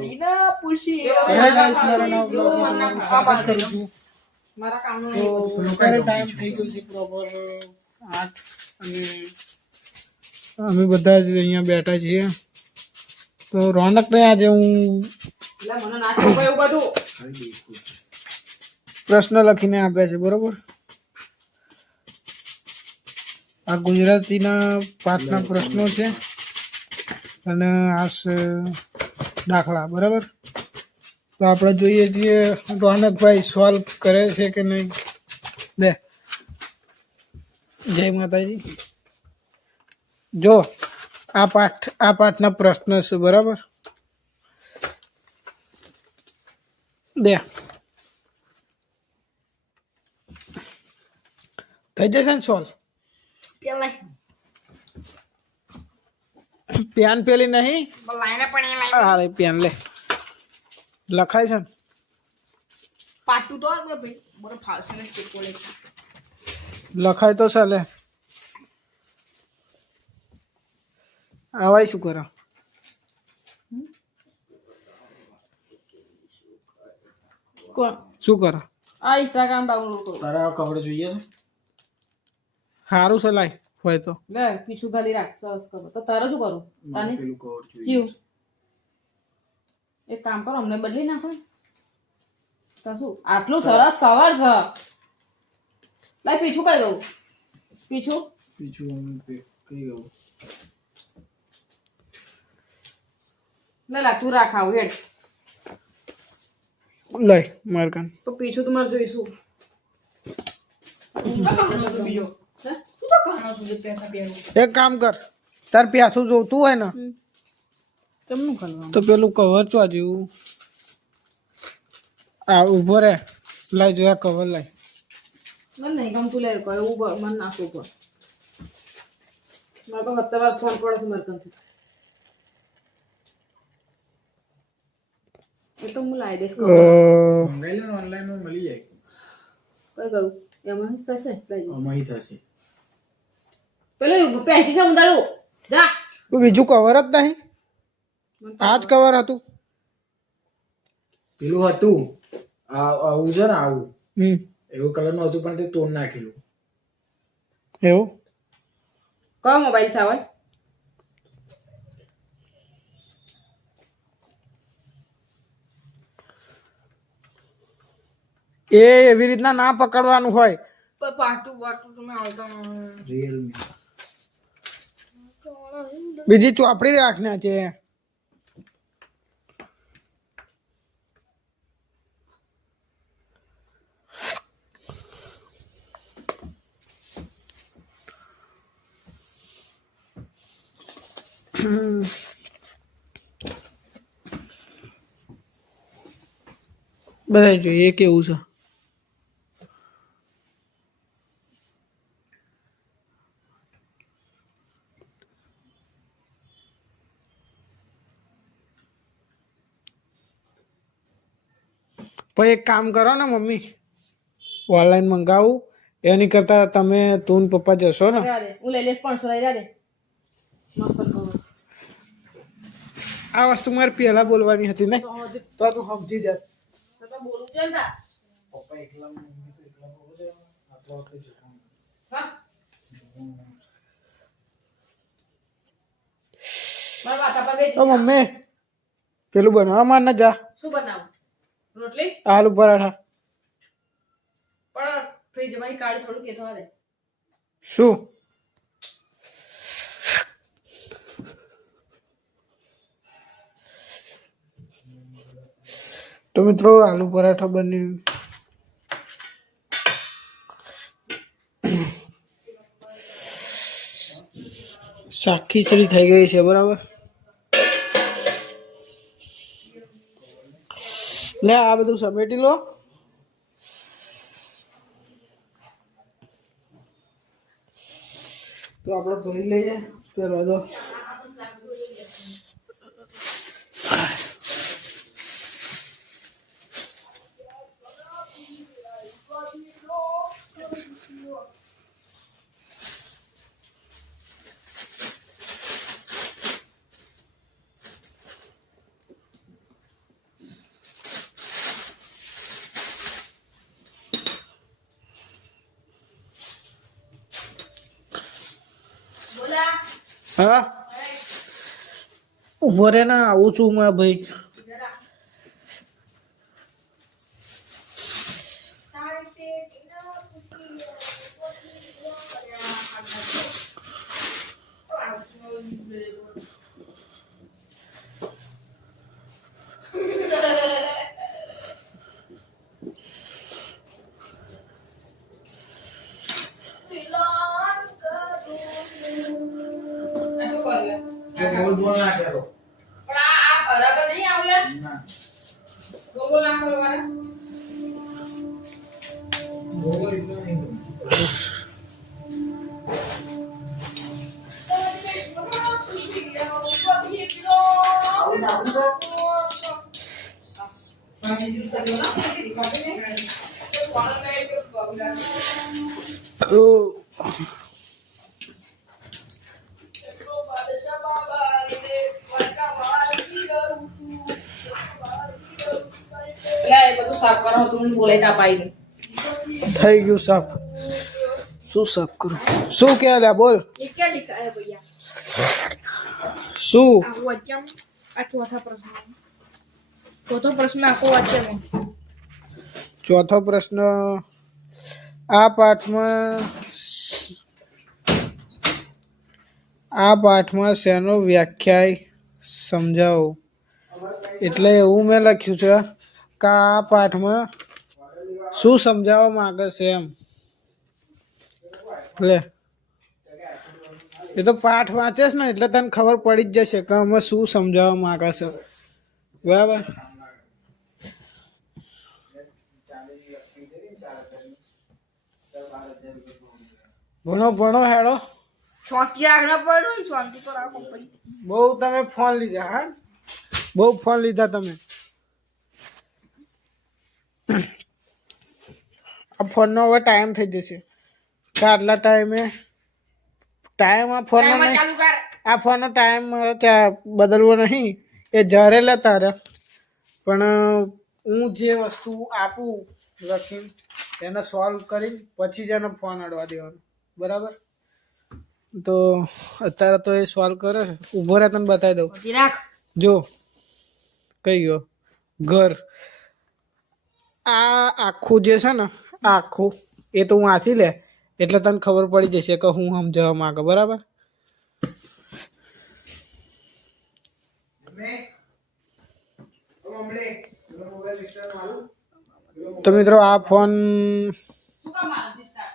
બેટીના પૂછી ગાઈસ મારા નામ બ્લોગમાં સ્વાગત કરું છું. મારા કામનું તો અત્યારે ટાઈમ થઈ ગયો છે પ્રોપર 8 અને અમે બધા જ અહીંયા બેઠા છીએ. તો રોનકને આજે હું એટલે મને નાસ્તો કોઈ એવું બધું પ્રશ્ન લખીને આપ્યા છે બરોબર. આ ગુજરાતીના પાઠના પ્રશ્નો છે અને આ દાખલા બરાબર. તો આપણે જોઈએ છીએ રોનકભાઈ સોલ્વ કરે છે કે નહીં. લે જય માતાજી. જો આ પાઠના પ્રશ્ન છે બરાબર. દે થઈ જશે ને સોલ્વ. પેન પેલી નહીં અરે પેન લે લખાય છે ને પાટું તો ભાઈ બરો ફાવશે ને કે કોલેજ લખાય તો ચાલે. આવાય શું કરો કોણ શું કરો આ ઇન્સ્ટાગ્રામ ડાઉનલોડ કરો તારા કવર જોઈએ છે સારું છે લાય હોય તો લે પીછું ખાલી રાખ સરસ કરો તો તારે શું કરું તાને પેલું કવર જીવ એક કામ કરો અમને બદલી નાખો તો શું આટલું સરસ કવર છે લાય પીછું કઈ દઉં પીછું કઈ ગયું લે લા તું રાખ આવું હેડ લઈ માર કાન તો પીછું તમારે જોઈશું બીજો એક કામ કર તાર પ્યાસું જોતું હોય ને કેમનું કરવાનું તો પેલું કવર ચો જેવું આ ઉભો રે લાઈ જોયા કવર લાઈ મને નહીં ગમતું લે કોઈ એવું મન નાખવું પર મારે તો હપ્તાવાર ફોન પડે છે મારે કંથી એ તો હું લાવી દઈશ ઓનલાઈન મળી જાય કઈ ગયું એમાં જ થશે લઈ જાઓ અમાહી થશે પેલું પહેરી છે ઉંદાડું જા બીજું કવર જ નહીં આ જ કવર હતું પેલું હતું આવું છે ને આવું એવું કલર નું હતું પણ તે તોડ નાખેલું એવું કયો મોબાઈલ છે હવે એ એવી રીતના ના પકડવાનું હોય પાટું બાટું તમે આવતા રિયલમી બીજી ચોપડી રાખના છે બધા જોઈએ કેવું છે પછી એક કામ કરો ને મમ્મી ઓનલાઈન મંગાવું એની કરતા તમે તું ને પપ્પા જશો ને હું લઈ લઈશ 500 લઈ લે મસ્ત કવર આ વસ્તુ મારે પહેલા બોલવાની હતી ને તો તું સમજી જા તો બોલું છે ને પપ્પા એકલા હા મારા વાતા પર બેઠી તો મમ્મી પેલું બનાવવા માર ના જા શું બનાવું રોટલી આલુ પરાઠા પણ ફ્રીજમાં કાઢી થોડું કે થવા દે શું તો મિત્રો આલુ પરાઠા બન્યું શાક ખીચડી થઈ ગઈ છે બરાબર લે આ બધું સમેટી લો તો આપણે ભરી લઈએ પહેરવા દો હા ઉભો રે ને આવું છું મારા ભાઈ શું કર્યું? બોલ બોલ ના કરો પણ આ બરાબર નહીં આવ્યું યાર. ના બોલ ના કરવાના. બોલ એટલું નહીં આવું ના આવું બધું સાફ કરવાનું તું બોલાઈ તાપાઈ ગઈ. થઈ ગયું સાફ શું સાફ કરું શું કે લ્યા બોલ ये क्या लिखा है भैया શું आपको वाक्यम आ चौथा प्रश्न चौथा प्रश्न आपको वाक्य में ચોથો પ્રશ્ન આ પાઠમાં શેનો વ્યાખ્યાય સમજાવો એટલે એવું મેં લખ્યું છે કે આ પાઠમાં શું સમજાવવા માંગે છે એમ લે એ તો પાઠ વાંચેસ ને એટલે તને ખબર પડી જ જશે કે આમાં શું સમજાવવા માંગે છે બરાબર ભણો ભણો હેડો शांति आगना पड़ रही शांति तो रखो भाई બહુ તમે ફોન લીધા હા બહુ ફોન લીધા તમે આ ફોનનો હવે ટાઈમ થઈ જશે કે આટલા ટાઈમે ટાઈમ આ ફોનનો टाइमर નહીં चालू कर આ ફોનનો ટાઈમ મારે ત્યાં બદલવો નહીં એ જ્યારે લે તારે પણ હું જે વસ્તુ આપું લખીને એને સોલ્વ કરીને પછી જ એનો ફોન અડવા દેવાનો બરાબર તો અત્યારે તો એ સોલ્વ કરે છે ઊભો રહે તને બતાવી દઉં राख જો કઈ ગયો ઘર આ આખું જે છે ને આ આખું એ તો હું વાંચી લે એટલે તને ખબર પડી જશે કે હું સમજાવવા માંગે બરાબર તો મિત્રો આ ફોન શું કામ મારતી તાર?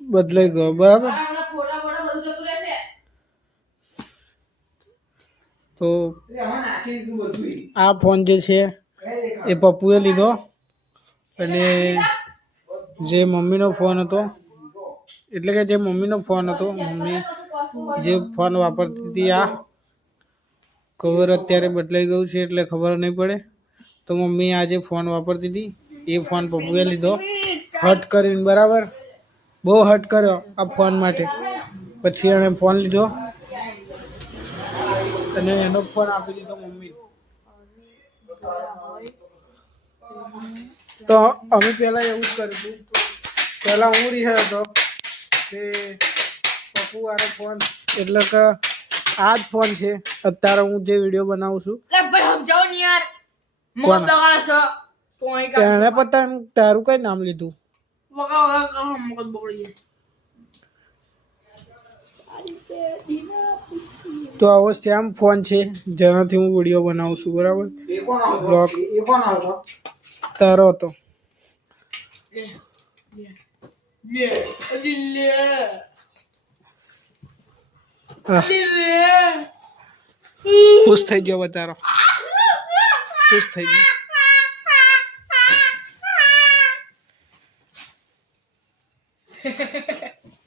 બદલાઈ ગયો બરાબર આ બધા ફોટા બોટા બધું જતું રહેશે. તો આ ફોન જે છે એ પપ્પુએ લીધો અને જે મમ્મીનો ફોન હતો એટલે કે જે મમ્મીનો ફોન હતો મમ્મી જે ફોન વાપરતી હતી આ કવર અત્યારે બદલાઈ ગયું છે એટલે ખબર નહીં પડે તો મમ્મી આ જે ફોન વાપરતી હતી એ ફોન પપ્પુએ લીધો હટ કરીને બરાબર બહુ હટ કર્યો આ ફોન માટે પછી એણે ફોન લીધો અને એનો ફોન આપી દીધો મમ્મી તો અમે પહેલા એવું જ કર્યું હતું પહેલા હું રિહાયો હતો કે પપ્પુ વાળો ફોન એટલે કે આ જ ફોન છે અત્યારે હું જે વિડીયો બનાવું છું ले भाई हम जाओ नहीं यार कौन? मौत लगा सा तो वहीं का એને પતા તારું કઈ નામ લીધું वगा वगा कर हम मौत पकड़ी है તો આવો સેમ ફોન છે જેનાથી હું વિડીયો બનાવું છું બરાબર એ કોણ આવતો બ્લોક એ કોણ આવતો તારો હતો ले ले હા, ખુશ થઈ ગયો બતારો ખુશ થઈ ગયો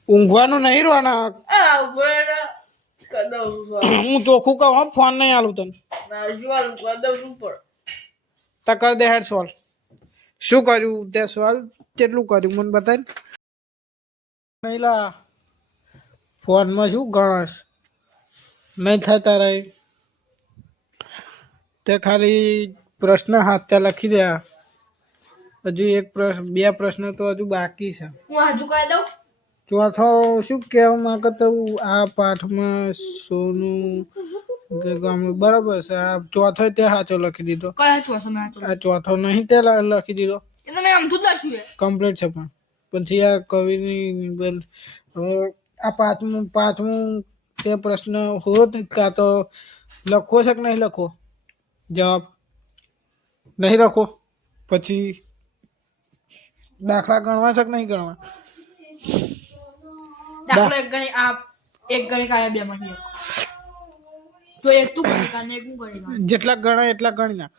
ઊંઘવાનું નહીં રોવાના आ बड़ा कदम ऊपर હું ચોખ્ખું કહું હો, ફોન નહીં આલું તને ना जुआल कदम ऊपर તા કર દે હેડ સોલ્વ શું કર્યું તે સોલ્વ કેટલું કર્યું મને બતાય નહીં લા ફોનમાં શું ગણસ નહીં થાય તારે તે ખાલી પ્રશ્ન હાથમાં લખી દે હજુ એક પ્રશ્ન બે પ્રશ્ન તો હજુ બાકી છે હું હાજુ કહી દઉં ચોથો શું કહેવા માંગો તો આ પાઠમાં સોનું કે ગામનું બરાબર છે. આ ચોથો તે સાચો લખી દીધો. કયા ચોથો ના ચોથો આ ચોથો નહીં તે લખી દીધો. એ તો મેં આમ જ લખ્યું છે. કમ્પ્લીટ છે પણ પછી આ કવિની નિબંધ. હવે આ પાંચમું તે પ્રશ્ન હોત કાં તો લખવો છે કે નહીં લખવો જવાબ નહીં લખો. પછી દાખલા ગણવા છે કે નહીં ગણવા. દાખલો એક ગણી આ એક ગણી કાઢ્યા બે માંથી એક. તો એક તું ગણી કાઢ ને એક હું ગણી કાઢ. જેટલા ગણાય એટલા ગણી નાખ.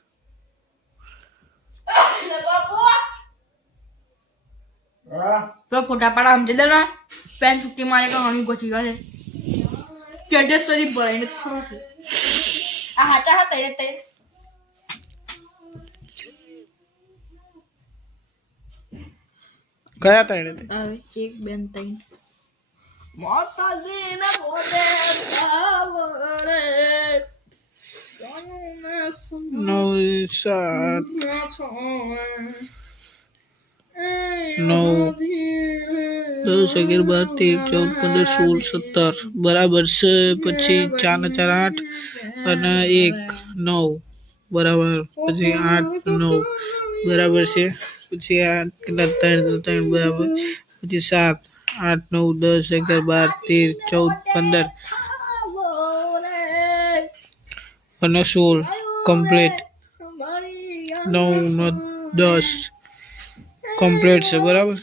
તો ફોટા પાડા સમજી લે ને પેન ચૂકી મારે કહાની ગોચી ગયે ચેડેસ સરી બળાઈને ખરો છે. આ હાચા હતા એ તે કયા તાણે તે હવે એક બેન તઈ માતાજી ને બોલે સાવરે નવ સાત 9 10 11 12 13 14 15 16 17 બરાબર છે. પછી 4 ને 4 8 અને 1 9 બરાબર. પછી 8 9 બરાબર છે. પછી આ કેટલા 3 3 બરાબર. પછી 7 8 9 10 11 12 13 14 15 અને 16 કમ્પ્લીટ. 9 ને 10 કમ્પ્લીટ છે બરાબર.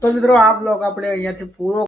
તો મિત્રો આ બ્લોગ આપણે અહીંયાથી પૂરો